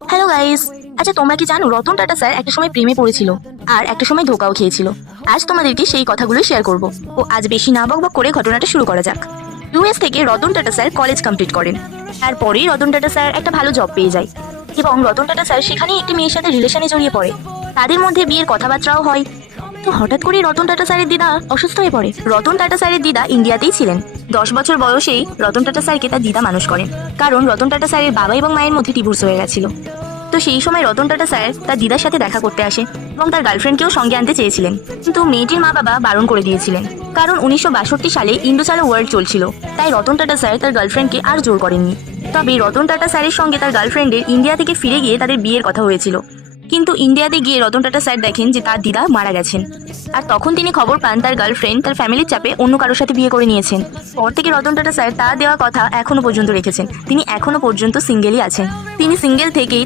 Hello guys. আচ্ছা, তোমরা কি জানো রতন টাটা স্যার একটা সময় প্রেমে পড়েছিল আর একটা সময় ধোকাও খেয়েছিল। আজ তোমাদেরকে সেই কথাগুলোই শেয়ার করব। ও আজ বেশি না বকবক করে ঘটনাটা শুরু করা যাক। ইউএস থেকে Ratan Tata sir college complete করেন। তারপরেই রতন টাটা স্যার একটা ভালো জব পেয়ে যায় এবং রতন টাটা স্যার সেখানেই একটি মেয়ের সাথে রিলেশনে জড়িয়ে পড়ে। তাদের মধ্যে বিয়ের কথাবার্তাও হয়। তো হঠাৎ করেই রতন টাটা স্যারের দিদা অসুস্থ হয়ে পড়ে। রতন টাটা স্যারের দিদা ইন্ডিয়াতেই ছিলেন। 10 বছর বয়সেই রতন টাটা স্যারকে তার দিদা মানুষ করেন, কারণ রতন টাটা স্যারের বাবা এবং মায়ের মধ্যে ডিভোর্স হয়ে গেছিল। তো সেই সময় রতন টাটা স্যার তার দিদার সাথে দেখা করতে আসে এবং তার গার্লফ্রেন্ডকেও সঙ্গে আনতে চেয়েছিলেন, কিন্তু মেয়েটির মা বাবা বারণ করে দিয়েছিলেন, কারণ 1962 সালে ইন্দোচালো ওয়ার্ল্ড চলছিল। তাই রতন টাটা স্যার তার গার্লফ্রেন্ডকে আর জোর করেননি। তবে রতন টাটা স্যারের সঙ্গে তার গার্লফ্রেন্ডের ইন্ডিয়া থেকে ফিরে গিয়ে তাদের বিয়ের কথা হয়েছিল। কিন্তু ইন্ডিয়াতে গিয়ে রতন টাটা স্যার দেখেন যে তার দিদা মারা গেছেন। আর তখন তিনি খবর পান তার গার্লফ্রেন্ড তার ফ্যামিলির চাপে অন্য কারোর সাথে বিয়ে করে নিয়েছেন। পর থেকে রতন টাটা স্যার তার দেওয়া কথা এখনো পর্যন্ত রেখেছেন। তিনি এখনো পর্যন্ত সিঙ্গেলই আছেন। তিনি সিঙ্গেল থেকেই